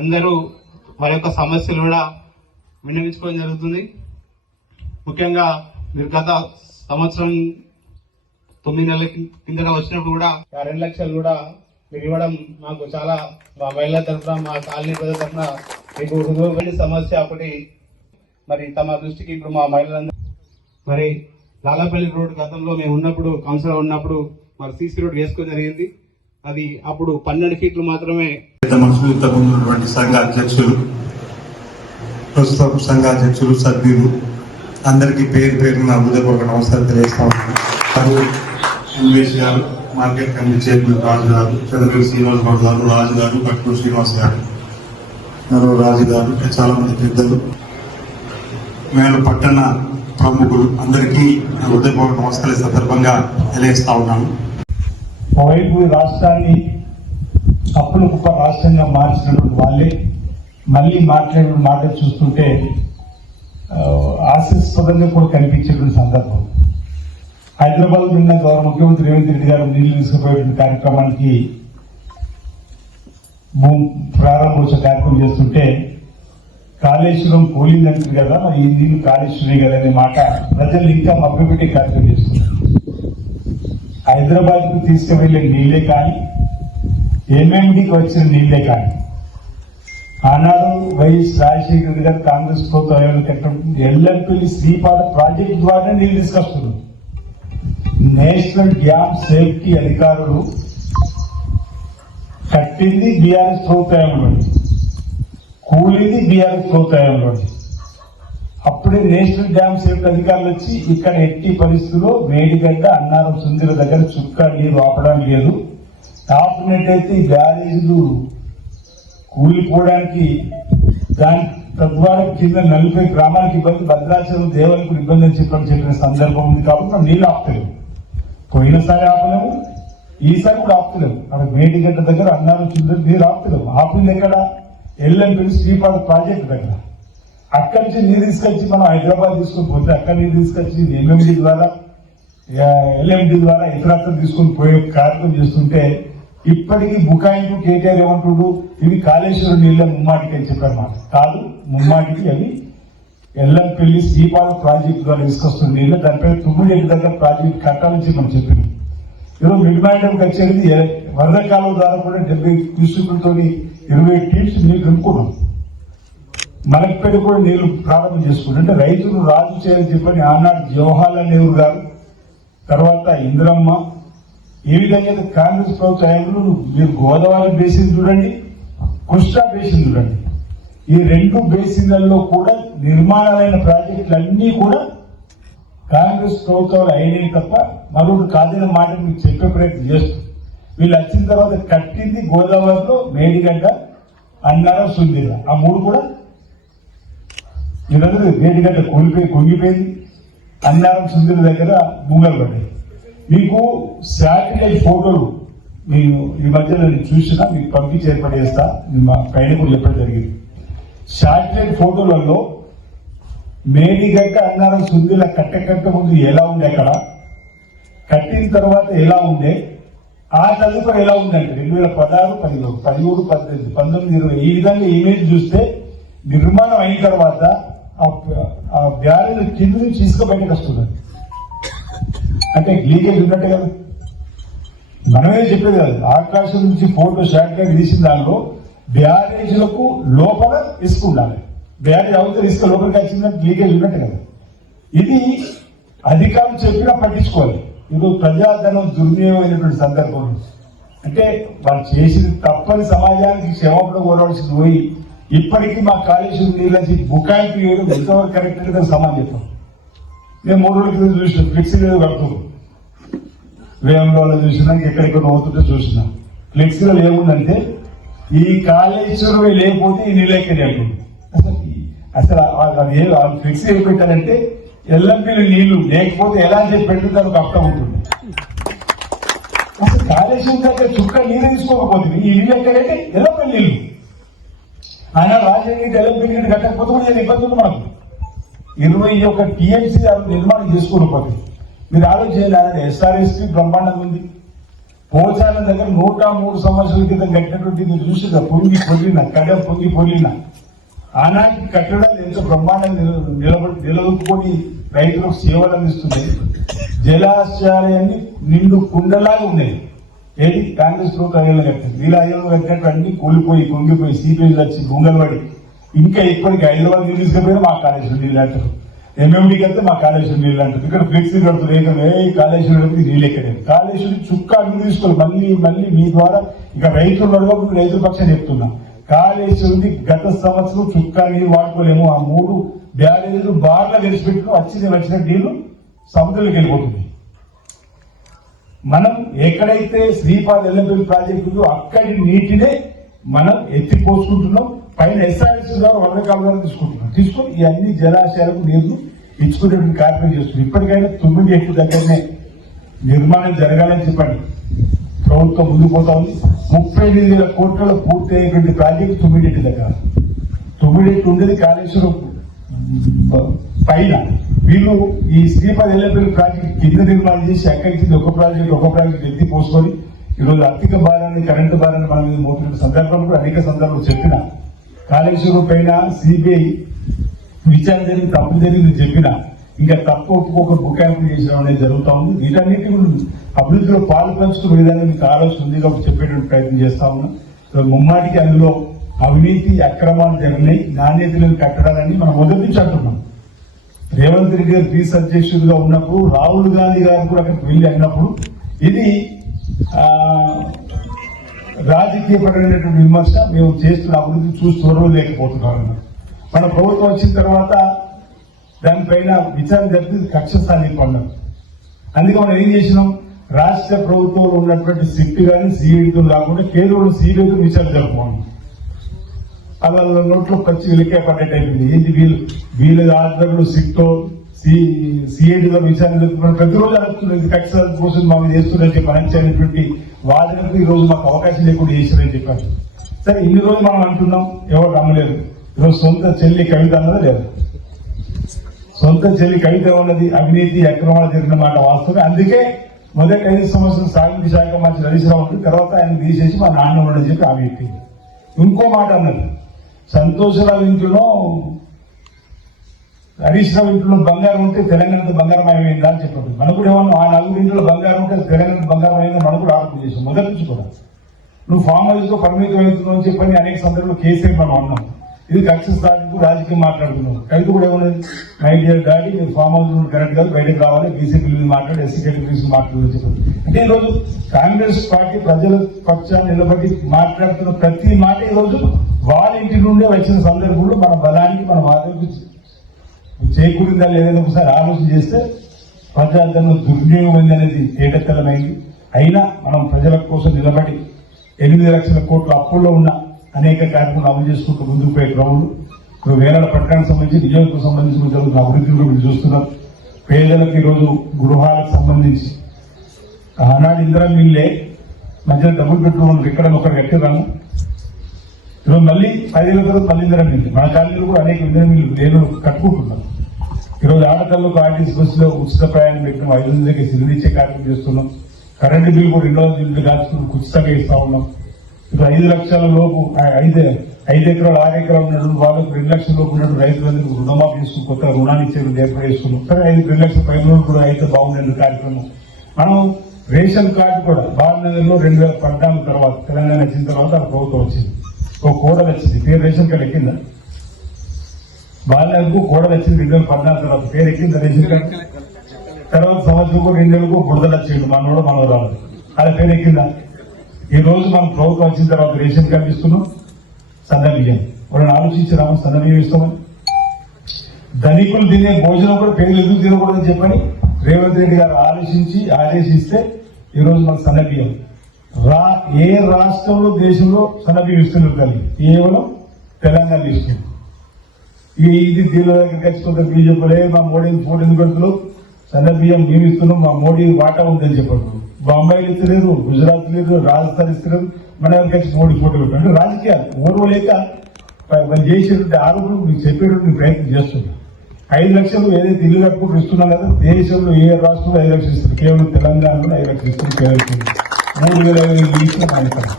అందరూ వారి యొక్క సమస్యలు కూడా విన్నవించుకోవడం జరుగుతుంది. ముఖ్యంగా మీరు గత సంవత్సరం 9 నెలల కిందట వచ్చినప్పుడు కూడా 2 లక్షలు కూడా మీరు ఇవ్వడం మాకు చాలా మా మహిళల తరఫున మా కాలనీ ప్రజల తరఫున మీకు హృదయ సమస్య ఒకటి మరి తమ దృష్టికి ఇప్పుడు మా మహిళలందరూ మరి లాలాపల్లి రోడ్ గతంలో మేము ఉన్నప్పుడు కౌన్సిలర్ ఉన్నప్పుడు మరి సీసీ రోడ్ వేసుకోవడం జరిగింది. అది అప్పుడు 12 ఫీట్లు మాత్రమే. మనుషులు ఇంతకుముందు ఉన్నటువంటి సంఘ అధ్యక్షులు, ప్రస్తుత సంఘ అధ్యక్షులు, సభ్యులు అందరికీ పేరు పేరు నా హృదయపూర్వక నమస్కారం తెలియజేస్తా ఉన్నాను. ఎన్వేష్ గారు, మార్కెట్ కమిటీ చైర్మన్ రాజు గారు, చంద్రగిరి శ్రీనివాస్ గౌడ్ గారు, రాజు గారు, కట్టు శ్రీనివాస్ గారు, రాజు గారు, చాలా మంది పెద్దలు, మేలు పట్టణ ప్రముఖులు అందరికీ హృదయపూర్వక నమస్కారాల సందర్భంగా తెలియజేస్తా ఉన్నాను. ఒకవైపు రాష్ట్రాన్ని అప్పుల గొప్ప రాష్ట్రంగా మార్చినటువంటి వాళ్ళే మళ్ళీ మాట్లాడిన మాటలు చూస్తుంటే ఆశాస్పదంగా కూడా కనిపించేటువంటి సందర్భం. హైదరాబాద్ నిన్న గౌరవ ముఖ్యమంత్రి రేవంత్ రెడ్డి గారు నీళ్లు తీసుకుపోయేటువంటి కార్యక్రమానికి ప్రారంభోత్సవ కార్యక్రమం చేస్తుంటే కాళేశ్వరం పోలిందంటారు కదా, మరి ఈ నీళ్లు కాళేశ్వరి కదా అనే మాట ప్రజలు ఇంకా మభ్యపెట్టే కార్యక్రమం చేస్తున్నారు. హైదరాబాద్ కు తీసుకువెళ్లే నీళ్లే కానీ, ఎంఎండికి వచ్చిన నీళ్లే కానీ, ఆనాడు వైఎస్ రాజశేఖర్ గారు కాంగ్రెస్ ప్రభుత్వం ఎల్లంపల్లి శ్రీపాద ప్రాజెక్టు ద్వారా నీళ్లు తీసుకొస్తున్నారు. నేషనల్ డ్యామ్ సేఫ్టీ అధికారులు కట్టింది బీఆర్ఎస్ ప్రభుత్వంలో, కూలింది బీఆర్ఎస్ ప్రభుత్వంలో. అప్పుడే నేషనల్ డ్యామ్ సేఫ్టీ అధికారులు వచ్చి ఇక్కడ ఎట్టి పరిస్థితుల్లో మేడిగడ్డ, అన్నారం, సుందిర దగ్గర చుక్క నీరు ఆపడం లేదు, ఆపినట్టయితే బ్యారేజీలు కూలిపోవడానికి దాని తద్వారా కింద 40 గ్రామాలకు ఇబ్బంది, భద్రాచలం దేవాలకు ఇబ్బంది అని చెప్పిన సందర్భం ఉంది. కాబట్టి మనం నీళ్ళు ఆపుతలేము. పోయినసారి ఆపలేము, ఈసారి కూడా ఆపుతలేము. అక్కడ మేడిగడ్డ దగ్గర అన్నారం, సుందర నీరు ఆపుతలేము. ఆపింది ఎక్కడ? ఎల్లంపల్లి శ్రీపాద ప్రాజెక్టు దగ్గర. అక్కడి నుంచి నీరు తీసుకొచ్చి మనం హైదరాబాద్ తీసుకుని పోతే అక్కడ నీరు తీసుకొచ్చి ఎంఎండి ద్వారా, ఎల్ఎండి ద్వారా ఇతరత్ర తీసుకుని పోయే కార్యక్రమం చేస్తుంటే ఇప్పటికీ బుకాయింపు కేటీఆర్ ఏమంటుడు, ఇవి కాళేశ్వరం నీళ్ళ ముమ్మాటికి అని చెప్పారు. మాట కాదు, ముమ్మాటికి అవి ఎల్లంపల్లి శ్రీపాద ప్రాజెక్టు ద్వారా తీసుకొస్తున్న నీళ్ళు. దానిపై తుమ్మిడి దగ్గర ప్రాజెక్టు కట్టాలని చెప్పి మనం చెప్పినాం. ఈరోజు మిడ్మాండంకి వచ్చేది వరద కాలువ ద్వారా కూడా 70 క్యూసెక్కులతో 20 టీమ్స్ నీళ్లు నింపుకున్నాం. మనపేట కూడా నీళ్లు ప్రారంభం చేసుకుంటాం. అంటే రైతులు రాజు చేయాలని చెప్పని ఆనాడు జవహర్లాల్ నెహ్రూ గారు, తర్వాత ఇందిరమ్మ, ఈ విధంగా కాంగ్రెస్ ప్రభుత్వ హయాంలో మీరు గోదావరి బేసిన్ చూడండి, కృష్ణా బేసిన్ చూడండి, ఈ 2 బేసిన్లలో కూడా నిర్మాణాలైన ప్రాజెక్టులన్నీ కూడా కాంగ్రెస్ ప్రభుత్వాలు అయినాయి తప్ప మరొకటి కాదనే మాట మీకు చెప్పే ప్రయత్నం చేస్తుంది. వీళ్ళు వచ్చిన తర్వాత కట్టింది గోదావరిలో మేడిగడ్డ, అన్నారం, సుందిర, ఆ 3 కూడా ఈరోజు మేడిగడ్డ కుంగిపోయింది, అన్నారం, సుందిర దగ్గర మూగలు పడ్డాయి. మీకు శాటిలైట్ ఫోటోలు నేను ఈ మధ్యలో చూసినా మీకు పంపించి ఏర్పాటు చేస్తా, మా పైన కూడా చెప్పడం జరిగింది. శాటిలైట్ ఫోటోలలో మేడిగడ్డ, అన్నారం, సుందిర కట్ట ముందు ఎలా ఉండే, అక్కడ కట్టిన తర్వాత ఎలా ఉండే, ఆ తదుపరి ఎలా ఉందంటే 2016, 17, 18, 19, 20 ఈ విధంగా ఇమేజ్ చూస్తే నిర్మాణం అయిన తర్వాత ఆ బ్యారెల్ కింద నుంచి ఇసుక బయటకు వస్తుంది. అంటే లీకేజ్ ఉన్నట్టే కదా. మనమే చెప్పేది కాదు, ఆకాశం నుంచి ఫోటో శాటిలైట్ తీసిన దానిలో బ్యారేజ్లకు లోపల ఇసుక ఉండాలి. బ్యారేజ్ అవుతుంది, ఇసుక లోపలికి వచ్చిందంటే లీకేజ్ ఉన్నట్టు కదా. ఇది అధికారులు చెప్పినా పట్టించుకోవాలి. ఇది ప్రజాధనం దుర్వినియోగమైనటువంటి సందర్భం. అంటే వాళ్ళు చేసిన తప్పని సమాజానికి క్షమాపణ కోరవలసింది పోయి ఇప్పటికీ మా కాళేశ్వరం నీళ్ళని బుకాయింపు వేయడం ఎంతవరకు కరెక్ట్ అని సమాజం చెప్పాం. నేను 3 రోజుల క్రితం చూసిన ఫ్లెక్సీలు కడుతున్నాం, వేమంలో చూసినా, ఎక్కడెక్కడ అవుతుంటే చూసినా. ఫ్లెక్సీలో ఏముందంటే ఈ కాళేశ్వరం లేకపోతే ఈ నీళ్ళు ఎక్కడే అంటుంది. అసలు వాళ్ళు ఫ్లెక్సీ ఏం పెట్టారంటే ఎల్లంపల్లి నీళ్లు లేకపోతే ఎలా చెప్పి పెట్టుకుంటే ఒక అర్థం ఉంటుంది. అసలు కాళేశ్వరం దగ్గర చుక్క నీళ్ళు తీసుకోకపోతుంది, ఈ నీళ్ళు ఎక్కడంటే ఎల్లంపల్లి నీళ్లు. ఆయన రాజశేఖర్ ఎల్లంపల్లి నీళ్ళు కట్టకపోతే కూడా నేను ఇబ్బంది ఉంది. మనకు 21 టీఎంసీ నిర్మాణం చేసుకోకపోతే మీరు ఆలోచన చేయాలంటే ఎస్ఆర్ఎస్పీ బ్రహ్మాండంగా ఉంది, పోచారం దగ్గర 103 సంవత్సరాల క్రితం కట్టినటువంటి మీరు చూసిందా, పొంగి పొల్లిన కడ పొంగి పొల్లిన ఆనాటి కట్టడాలు ఎంతో బ్రహ్మాండంగా నిలదొక్కుని రైతులకు సేవలు అందిస్తున్నాయి. జలాశయాలన్నీ నిండు కుండలాగా ఉన్నాయి. ఏది కాంగ్రెస్ ప్రభుత్వం కట్టింది. వీళ్ళ అయ్యలో కట్టినట్టు అన్ని కూలిపోయి పొంగిపోయి సీపీలు వచ్చి గుంగలబడి ఇంకా ఇప్పటికి హైదరాబాద్ నీళ్ళు తీసుకుపోయినా మా కాళేశ్వరం నీళ్ళు అంటారు, ఎంఎండికి వెళ్తే మా కాళేశ్వరం నీళ్ళు అంటారు. ఇక్కడ ఫ్లెక్సీ కడుతుంది ఏకంగా కాళేశ్వరం నీళ్ళు ఎక్కడే కాళేశ్వరం చుక్క అడుగు తీసుకోవాలి. మళ్ళీ మీ ద్వారా ఇక రైతులు అడగకుండా రైతుల పక్షాన్ని చెప్తున్నా, కాళేశ్వరం గత సంవత్సరం చుక్క నీళ్ళు వాడుకోలేము. ఆ 3 బ్యారేజీలు బార్లా గెలిచిపెట్టుకుని వచ్చిన నీళ్లు సముద్రంలోకి వెళ్ళిపోతుంది. మనం ఎక్కడైతే శ్రీపాద ఎల్లంపల్లి ప్రాజెక్టు ఉందో అక్కడి నీటినే మనం ఎత్తిపోసుకుంటున్నాం. పైన ఎస్ఆర్ఎస్ ద్వారా వరదకాల ద్వారా తీసుకుని ఈ అన్ని జలాశయాలకు నీళ్లు ఇచ్చుకునేటువంటి కార్యక్రమం చేస్తున్నాం. ఇప్పటికైనా 9 ఎట్లు దగ్గరనే నిర్మాణం జరగాలని చెప్పండి ప్రభుత్వం ముందుకు పోతా ఉంది. 38,000 కోట్లలో పూర్తి అయ్యేటువంటి ప్రాజెక్టు 9 ఎట్ల దగ్గర. 9 ఎట్లు ఉండేది కాళేశ్వరం పైన. వీళ్ళు ఈ శ్రీపాద ఎల్లంపల్లి ప్రాజెక్టు కింద నిర్మాణం చేసి అక్కడి నుంచి ఒక ప్రాజెక్టు ఎత్తి పోసుకొని ఈరోజు ఆర్థిక భారాన్ని కరెంటు భారాన్ని మన మీద మోతున్న సందర్భంలో కూడా అనేక సందర్భాలు చెప్పిన కాళేశ్వరం పైన సిబిఐ విచారణ జరిగి తప్పు జరిగింది చెప్పిన ఇంకా తప్పు ఒప్పుకోక బుకాయింపు చేసడం అనేది జరుగుతూ ఉంది. వీటన్నిటి అభివృద్ధిలో పాలు పంచుకునే విధానం మీకు ఆలోచన ఉంది కాబట్టి చెప్పేటువంటి ప్రయత్నం చేస్తా ఉన్నాం. ముమ్మాటికి అందులో అవినీతి అక్రమాలు జరిగినాయి, నాణ్యత లేని కట్టడాలని మనం మొదటి నుంచి అంటున్నాం. రేవంత్ రెడ్డి గారు పీస్ అధ్యక్షుడిగా ఉన్నప్పుడు రాహుల్ గాంధీ గారు కూడా అక్కడికి వెళ్ళి అన్నప్పుడు ఇది రాజకీయపరమైనటువంటి విమర్శ, మేము చేస్తున్న అభివృద్ధి చూసి చూడలేకపోతున్నారు. మన ప్రభుత్వం వచ్చిన తర్వాత దానిపైన విచారణ జరిపి కక్ష సాధింపన్నాం. అందుకే మనం ఏం చేసినాం, రాష్ట్ర ప్రభుత్వంలో ఉన్నటువంటి సిట్ కానీ సిఐడితో కాకుండా కేంద్రంలో సిఐడితో విచారణ జరుపుకోండి. అలా నోట్లో పచ్చి విలికే పడ్డట్టు అయిపోయింది. ఏంటి వీళ్ళ ఆధ్వర్యంలో సిట్తో సిఐడిలో విచారణ జరుపుకున్న ప్రతిరోజు అడుగుతున్నది కక్ష కోసం మాకు చేస్తున్నట్టు చెప్పి అనేటువంటి వాదనకు ఈ రోజు మాకు అవకాశం లేకుండా చేశారని చెప్పారు. సరే ఇన్ని రోజులు మనం అంటున్నాం, ఎవరు నమ్మలేదు. ఈరోజు సొంత చెల్లి కవిత అన్నది లేదు. సొంత చెల్లి కవిత ఉన్నది అవినీతి అక్రమాలు జరిగిన మాట వాస్తవమే. అందుకే మొదటి 5 సంవత్సరాలు సాగునీటి శాఖ మంత్రి హరీష్ రావు ఉంటుంది, తర్వాత ఆయన తీసేసి మా నాన్న ఉండని చెప్పి ఆమె పెట్టింది. ఇంకో మాట అన్నది, సంతోషరావు ఇంట్లో హరీష్ రావు ఇంట్లో బంగారం ఉంటే తెలంగాణతో బంగారమయమైందా అని చెప్పండి. మనకు కూడా ఏమన్నా ఆ 4 ఇంట్లో బంగారం ఉంటే తెలంగాణ బంగారమైందా మనకు కూడా ఆరోపణ చేసాం. మొదటి నుంచి కూడా నువ్వు ఫామ్ హౌస్ లో పరిమితం అవుతున్నావు అని చెప్పని అనేక సందర్భంలో కేసీఆర్ మనం అన్నాం. ఇది కక్ష సాధింపు రాజకీయం మాట్లాడుతున్నాం. కవిత కూడా ఏమన్నది, మై డియర్ డాడీ మీరు ఫామ్ హౌస్ కరెక్ట్ కాదు, బయటకు రావాలి, బీసీ బిల్లు మాట్లాడి ఎస్సీ కేటగిరీస్ మాట్లాడాలని చెప్పండి. అంటే ఈరోజు కాంగ్రెస్ పార్టీ ప్రజల పక్షాన్ని నిలబడి మాట్లాడుతున్న ప్రతి మాట ఈరోజు వాళ్ళ ఇంటి నుండే వచ్చిన సందర్భంలో మన బలానికి మన వాదనకు చేకూరిందా లేదని ఒకసారి ఆలోచన చేస్తే ప్రజాధనం దుర్వినియోగం అనేది ఏకత్తలమైంది. అయినా మనం ప్రజల కోసం నిలబడి 8 లక్షల కోట్ల అప్పుల్లో ఉన్న అనేక కార్యక్రమాలు అమలు చేసుకుంటూ ముందుకు పోయే క్రమంలో ఇప్పుడు వేలాల పట్టణానికి సంబంధించి నియోజకవర్గం సంబంధించి జరుగుతున్న అభివృద్ధి కూడా మీరు చూస్తున్నారు. పేదలకు ఈరోజు గృహాలకు సంబంధించి ఆనాడు ఇందిరా మిల్లే మధ్యలో డబుల్ బెడ్రూమ్ ఇక్కడ ఒకరు కట్టిరాము. ఈరోజు మళ్ళీ 10 ఏళ్ళ తర్వాత మళ్ళీ ఇందిరా మిల్లు మన కాలనీలో కూడా అనేక ఇందిరా మిల్లు నేను కట్టుకుంటున్నాను. ఈరోజు ఆడతల్లకు ఆర్టీసీ బస్సులో ఉచిత ప్రయాణం పెట్టినాం, 500 సిలిండర్ ఇచ్చే కార్యక్రమం చేస్తున్నాం. కరెంటు బిల్లు కూడా 2 రోజులు కాల్చుకుని ఉచితంగా ఇస్తా ఉన్నాం. ఇప్పుడు 5 లక్షల లోపు 5 ఎకరాలు 6 ఎకరాలు ఉన్నాడు వాళ్ళకు 2 లక్షల లోపు ఉన్నాడు రైతులందరికీ రుణమాఫీ చేసుకుని కొత్త రుణాన్ని ఇచ్చేది ఏర్పాటు చేసుకున్నాం. సరే 2 లక్షల పైన కూడా అయితే బాగుండే కార్యక్రమం. మనం రేషన్ కార్డు కూడా బాలనగర్ లో 2014 తర్వాత తెలంగాణ వచ్చిన తర్వాత ఆ ప్రభుత్వం వచ్చింది. ఒక కోడలు వచ్చింది, పేరు రేషన్ కార్డు ఎక్కిందా? బాలనగర్కు కోడలు వచ్చింది 2014 తర్వాత, పేరు ఎక్కిందా రేషన్ కార్డు? తర్వాత సంవత్సరం 2 నెలలకు బుడదలు వచ్చిండు మనోడు మనవరాలు, అలా పేరు ఎక్కిందా? ఈ రోజు మనం ప్రభుత్వం వచ్చిన తర్వాత రేషన్ కార్డు ఇస్తున్నాం, సన్న బియ్యం. వాళ్ళని ఆలోచించాము, సన్న బియ్యం ఇస్తామని. ధనికులు తినే భోజనం కూడా పేదలు ఎందుకు తినకూడదని చెప్పని రేవంత్ రెడ్డి గారు ఆదేశిస్తే ఈ రోజు మనకు సన్న బియ్యం ఏ రాష్ట్రంలో దేశంలో సన్న బియ్యం ఇస్తున్నారు తల్లి, కేవలం తెలంగాణ ఇస్తుంది. ఇది దీని దగ్గర ఖచ్చితంగా బీజేపీలే మా మోడీని పోటీ ఎందుకు పెడుతున్నావు, సన్న బియ్యం మేము ఇస్తున్నాం, మా మోడీ వాటా ఉందని చెప్పారు. బొంబాయిలు ఇస్తలేరు, గుజరాత్ లేదు, రాజస్థాన్ ఇస్తలేరు, మన కలిసి మోడీ ఫోటో పెట్టారు. అంటే రాజకీయాలు ఓర్వలేక చేసేటువంటి ఆరోపణలు మీకు చెప్పేటువంటి ప్రయత్నం చేస్తున్నారు. 5 లక్షలు ఏదైతే ఇల్లు కట్టుకుంటూ ఇస్తున్నాం కదా, దేశంలో ఏ రాష్ట్రంలో 5 లక్షలు ఇస్తారు, కేవలం తెలంగాణలో 5 లక్షలు ఇస్తుంది. 3,000 ఇచ్చిన నాయకులు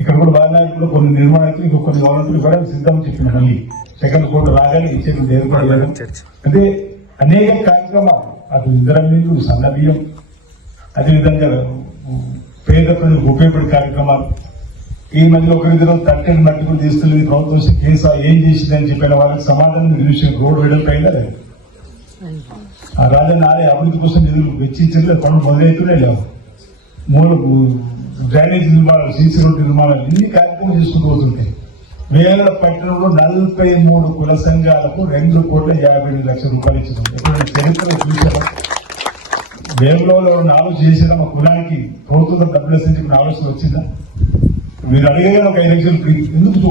ఇక్కడ కూడా బాలనాయకులు కొన్ని నిర్మాణాలు ఇంకా కొన్ని గవర్నమెంట్లు కూడా సిద్ధం చెప్పిన మళ్ళీ సెకండ్ కోర్టు రాగానే ఇచ్చేది ఏర్పడలేదు. అంటే అనేక కార్యక్రమాలు అటు ఇంద్రమీలు సన్నబియ్యం అదేవిధంగా పేద ప్రజలకు ఉపయోగపడే కార్యక్రమాలు ఈ మధ్య ఒకరిద్దరు తట్టని మట్టుకు తీసుకెళ్ళి ప్రభుత్వం కేసు ఏం చేసిందని చెప్పిన వాళ్ళకి సమాధానం నిలిచిన రోడ్డు వెడల్పైందా లేదు. ఆ రాజన్న ఆలయ అభివృద్ధి కోసం నిధులు వెచ్చించలేదు, పనులు మొదలవుతూనే లేవు. డ్రైనేజ్ నిర్మాణాలు, సీసీ రోడ్డు నిర్మాణాలు ఇన్ని కార్యక్రమం చేసుకుంటూ పోతుంటాయి. వేల పట్టణంలో 43 కుల సంఘాలకు 2,52 లక్షల రూపాయలు ఇచ్చింది. ఎప్పుడైనా చరిత్రలో చూసారా? వేములలో 4 చేసిన మా కులానికి ప్రభుత్వం డబ్బులు వేసని చెప్పిన ఆలోచన వచ్చిందా? మీరు అడిగే ఒక 5 లక్షలు ఎందుకు